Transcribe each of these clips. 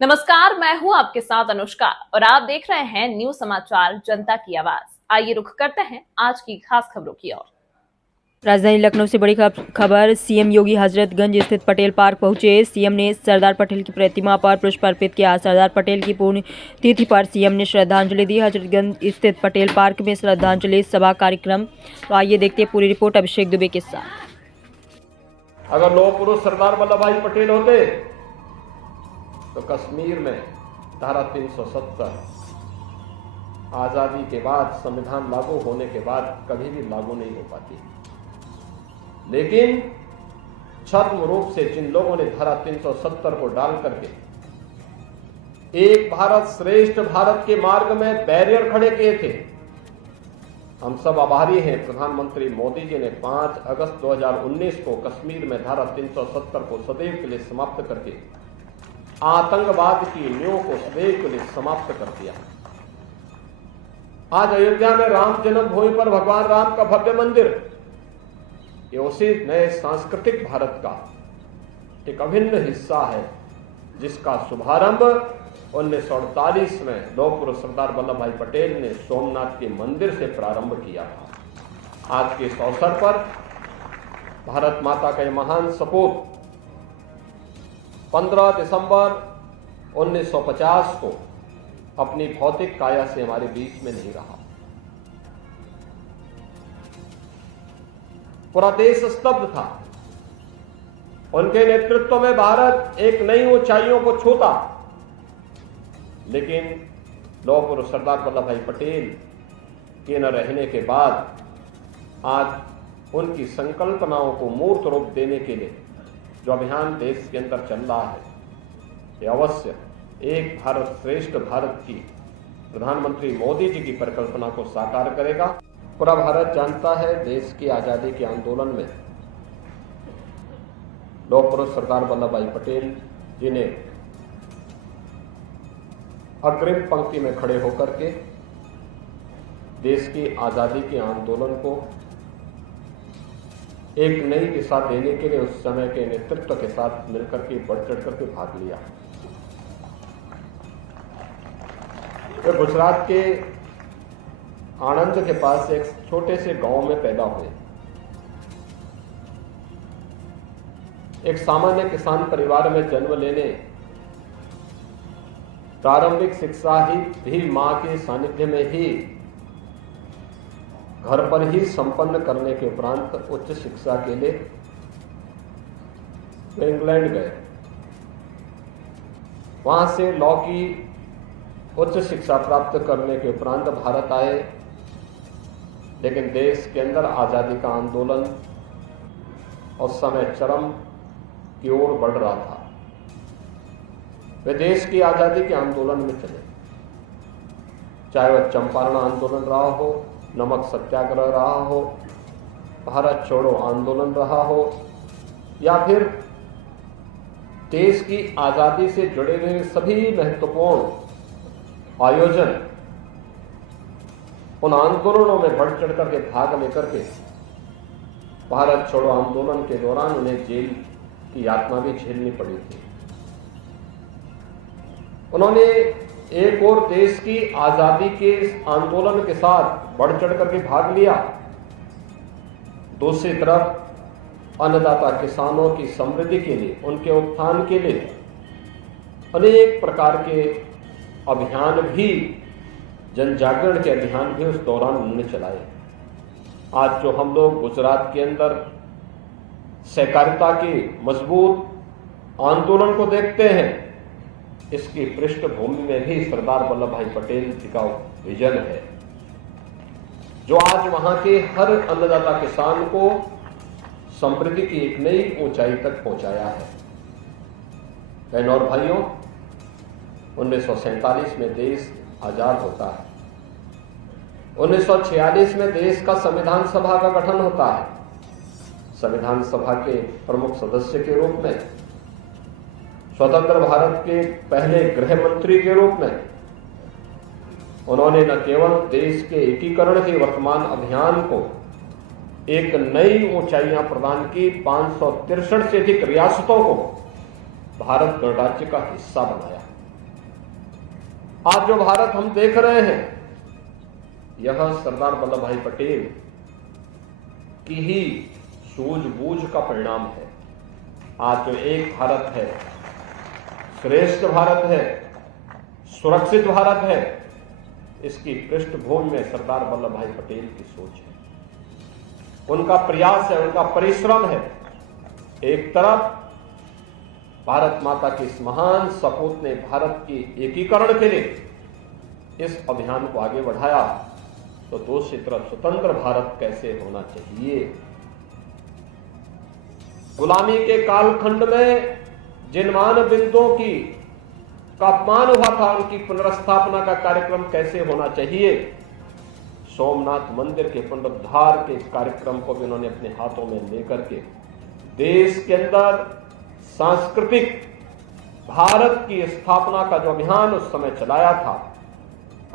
नमस्कार, मैं हूं आपके साथ अनुष्का और आप देख रहे हैं न्यूज समाचार जनता की आवाज। आइए रुख करते हैं आज की खास खबरों की ओर। राजधानी लखनऊ से बड़ी खबर। सीएम योगी हजरतगंज स्थित पटेल पार्क पहुंचे। सीएम ने सरदार पटेल की प्रतिमा पर पुष्प अर्पित किया। सरदार पटेल की पुण्यतिथि पर सीएम ने श्रद्धांजलि दी। हजरतगंज स्थित पटेल पार्क में श्रद्धांजलि सभा कार्यक्रम। तो आइए देखते हैं पूरी रिपोर्ट अभिषेक दुबे के साथ। अगर लौह पुरुष सरदार वल्लभ भाई पटेल होते तो कश्मीर में धारा 370 आजादी के बाद संविधान लागू होने के बाद कभी भी लागू नहीं हो पाती। लेकिन छद्म रूप से जिन लोगों ने धारा 370 को डाल करके एक भारत श्रेष्ठ भारत के मार्ग में बैरियर खड़े किए थे, हम सब आभारी हैं। प्रधानमंत्री मोदी जी ने 5 अगस्त 2019 को कश्मीर में धारा 370 को सदैव के लिए समाप्त करके आतंकवाद की नींव को सदैव के लिए समाप्त कर दिया। आज अयोध्या में राम जन्मभूमि पर भगवान राम का भव्य मंदिर, ये उसी नए सांस्कृतिक भारत का एक अभिन्न हिस्सा है जिसका शुभारंभ 1948 में लौह पुरुष सरदार वल्लभ भाई पटेल ने सोमनाथ के मंदिर से प्रारंभ किया था। आज के इस अवसर पर भारत माता का यह महान सपूत 15 दिसंबर 1950 को अपनी भौतिक काया से हमारे बीच में नहीं रहा। पूरा देश स्तब्ध था। उनके नेतृत्व में भारत एक नई ऊंचाइयों को छूता, लेकिन लौह पुरुष सरदार वल्लभ भाई पटेल के न रहने के बाद आज उनकी संकल्पनाओं को मूर्त रूप देने के लिए जो अभियान देश के अंदर चल रहा है, ये अवश्य एक भारत श्रेष्ठ भारत की प्रधानमंत्री मोदी जी की परिकल्पना को साकार करेगा। पूरा भारत जानता है देश की आजादी के आंदोलन में लौह पुरुष सरदार वल्लभ भाई पटेल जी ने अग्रिम पंक्ति में खड़े होकर के देश की आजादी के आंदोलन को एक नई दिशा देने के लिए उस समय के नेतृत्व के साथ मिलकर के बढ़ चढ़ करके भाग लिया। वे गुजरात के आणंद के पास एक छोटे से गांव में पैदा हुए। एक सामान्य किसान परिवार में जन्म लेने, प्रारंभिक शिक्षा ही भी मां के सानिध्य में ही घर पर ही संपन्न करने के उपरांत उच्च शिक्षा के लिए वे इंग्लैंड गए। वहां से लॉ की उच्च शिक्षा प्राप्त करने के उपरांत भारत आए, लेकिन देश के अंदर आजादी का आंदोलन उस समय चरम की ओर बढ़ रहा था। वे देश की आजादी के आंदोलन में चले, चाहे वह चंपारण आंदोलन रहा हो, नमक सत्याग्रह रहा हो, भारत छोड़ो आंदोलन रहा हो, या फिर देश की आजादी से जुड़े हुए सभी महत्वपूर्ण आयोजन, उन आंदोलनों में बढ़ चढ़ करके भाग लेकर के भारत छोड़ो आंदोलन के दौरान उन्हें जेल की यातना भी झेलनी पड़ी थी। उन्होंने एक और देश की आजादी के आंदोलन के साथ बढ़ चढ़ करके भाग लिया, दूसरी तरफ अन्नदाता किसानों की समृद्धि के लिए, उनके उत्थान के लिए अनेक प्रकार के अभियान भी, जन जागरण के अभियान भी उस दौरान उन्होंने चलाए। आज जो हम लोग गुजरात के अंदर सहकारिता के मजबूत आंदोलन को देखते हैं, इसकी पृष्ठभूमि में भी सरदार वल्लभ भाई पटेल जी का विजन है, जो आज वहां के हर अन्नदाता किसान को समृद्धि की एक नई ऊंचाई तक पहुंचाया है। बहनों और भाइयों, 1947 में देश आजाद होता है। 1946 में देश का संविधान सभा का गठन होता है। संविधान सभा के प्रमुख सदस्य के रूप में, स्वतंत्र भारत के पहले गृह मंत्री के रूप में उन्होंने न केवल देश के एकीकरण के वर्तमान अभियान को एक नई ऊंचाइयां प्रदान की, 563 से अधिक रियासतों को भारत गणराज्य का हिस्सा बनाया। आज जो भारत हम देख रहे हैं, यह सरदार वल्लभ भाई पटेल की ही सूझबूझ का परिणाम है। आज जो एक भारत है, श्रेष्ठ भारत है, सुरक्षित भारत है, इसकी पृष्ठभूमि में सरदार वल्लभ भाई पटेल की सोच है, उनका प्रयास है, उनका परिश्रम है। एक तरफ भारत माता के इस महान सपूत ने भारत के एकीकरण के लिए इस अभियान को आगे बढ़ाया, तो दूसरी तरफ स्वतंत्र भारत कैसे होना चाहिए। गुलामी के कालखंड में जिन मानबिंदुओं का अपमान हुआ था, उनकी पुनर्स्थापना का कार्यक्रम कैसे होना चाहिए। सोमनाथ मंदिर के पुनरुद्धार के इस कार्यक्रम को भी उन्होंने अपने हाथों में लेकर के देश के अंदर सांस्कृतिक भारत की स्थापना का जो अभियान उस समय चलाया था,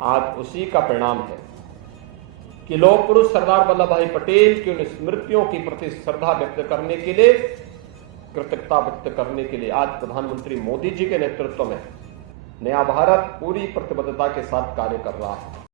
आज उसी का परिणाम है कि लोक पुरुष सरदार वल्लभ भाई पटेल की उन स्मृतियों की प्रति श्रद्धा व्यक्त करने के लिए, कृतज्ञता व्यक्त करने के लिए आज प्रधानमंत्री मोदी जी के नेतृत्व में नया भारत पूरी प्रतिबद्धता के साथ कार्य कर रहा है।